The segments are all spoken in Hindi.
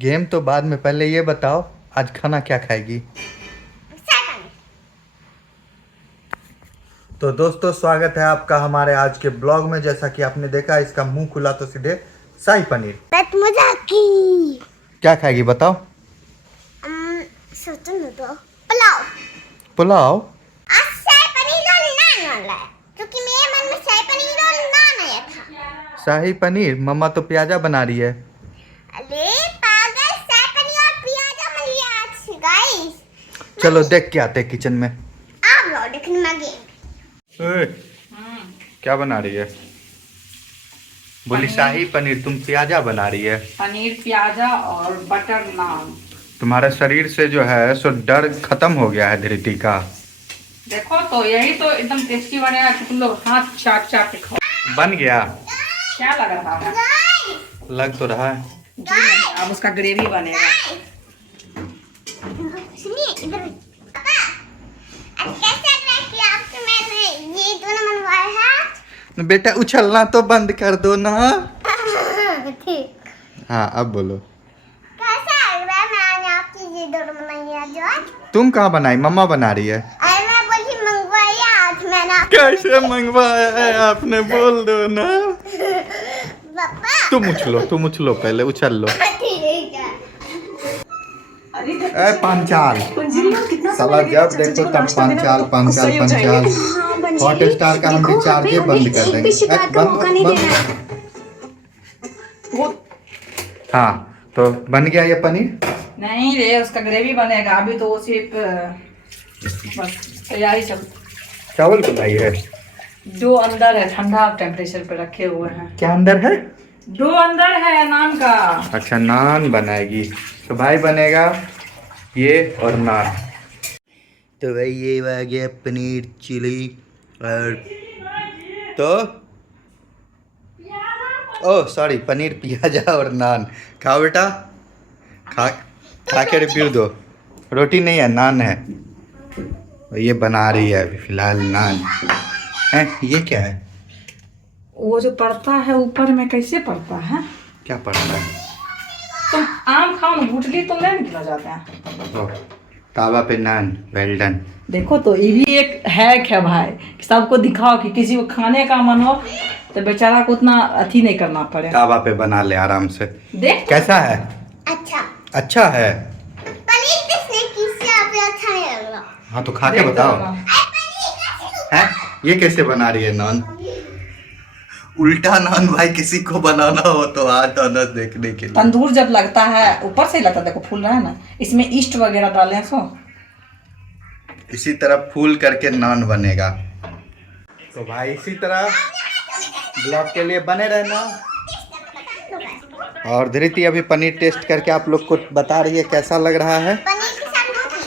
गेम तो बाद में, पहले ये बताओ आज खाना क्या खाएगी। तो दोस्तों स्वागत है आपका हमारे आज के ब्लॉग में। जैसा कि आपने देखा इसका मुंह खुला तो सीधे शाही पनीर। क्या खाएगी बताओ। पुलाव। पुलाव। आज शाही पनीर और नान वाला है, क्योंकि मेरे मन में शाही पनीर और नान आया था। शाही पनीर मम्मा तो प्याजा बना रही है। अरे पागल, शाही पनीर और प्याजा मिल गया आज गाइस। चलो देख के आते किचन में। आप लो देखने में गेम। क्या बना रही है? बोली शाही पनीर, तुम प्याजा बना रही है। पनीर प्याजा और बटर नान। तुम्हारे शरीर से जो है सो डर खत्म हो गया है धृति का। देखो तो यही तो एकदम टेस्टी बनेगा कि तुम लोग हाथ चाट चाट के खाओ। बन गया। क्या लग रहा है? लग तो रहा है। अब उसका ग्रेवी बनेगा। सुनिए इधर पापा, आज कैसे लग रहा है कि आपसे मैंने ये दोनों बनवाए हैं? बेटा उछलना तो बंद कर दो ना। ठीक। हाँ अब बोलो। कैसा लग रहा है मैंने आपकी ये दोनों बनाई है जो आज? तुम कहाँ बनाई? मम्मा बना रही है। अरे मैं बोली मंगवाई आज मैंने आपको। कैसे मंगवाया है आपने, बोल दो ना। पापा तुम उछलो पहले, उछल लो। ठीक है। ए पांचाल साला, जब देखो तब पांचाल पांचाल पांचाल। हॉट स्टार का हम रिचार्ज बंद कर देंगे। हाँ तो बन गया ये पनीर। नहीं रे, उसका ग्रेवी बनेगा। अभी तो वो सिर्फ बस तैयारी चल। चावल बनाई है। डो अंदर है, ठंडा टेम्परेचर पे रखे हुए हैं। क्या अंदर है? डो अंदर है नान का। अच्छा नान बनाएगी। तो भाई बनेगा ये और नान। तो भाई ये आ गया पनीर चिली और तो ओह सॉरी पनीर प्याजा और नान। खाओ बेटा, खा के रिव्यू दो। रोटी नहीं है, नान है। ये बना रही है अभी फिलहाल नान है। ये क्या है? वो जो पड़ता है ऊपर में, कैसे पड़ता है? क्या पड़ता है? तुम आम खाओ ना, गुठली तो नहीं निकला जाता है। ओह, तावा पे नान, वेल डन। देखो तो ये भी एक हैक है भाई, सबको दिखाओ कि किसी को खाने का मन हो तो बेचारा को उतना अथी नहीं करना पड़े। तावा पे बना ले आराम से। देख कैसा है? अच्छा अच्छा है। पनीर किसने किससे आप अच्छा नहीं लग रहा? हाँ तो खा के देख बताओ। तो ना। है ये कैसे बना रही है नान? उल्टा नान भाई, किसी को बनाना हो तो आज आना देखने के लिए। तंदूर जब लगता है ऊपर से ही लगता है, देखो फूल रहा है ना, इसमें ईस्ट वगैरह डालें सो इसी तरह फूल करके नान बनेगा। तो भाई इसी तरह ब्लॉग के लिए बने रहना। और धृति अभी पनीर टेस्ट करके आप लोग को बता रही है कैसा लग रहा है। पनीर के साथ रोटी।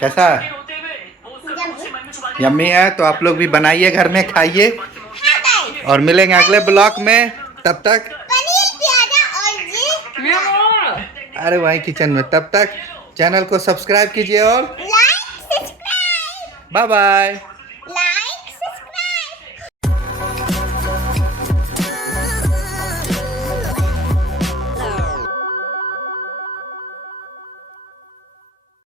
कैसा है? यम्मी है। तो आप लोग भी बनाइए घर में, खाइए और मिलेंगे अगले ब्लॉग में। तब तक पनीर प्याजा और जी अरे भाई किचन में। तब तक चैनल को सब्सक्राइब कीजिए और लाइक सब्सक्राइब। Bye bye.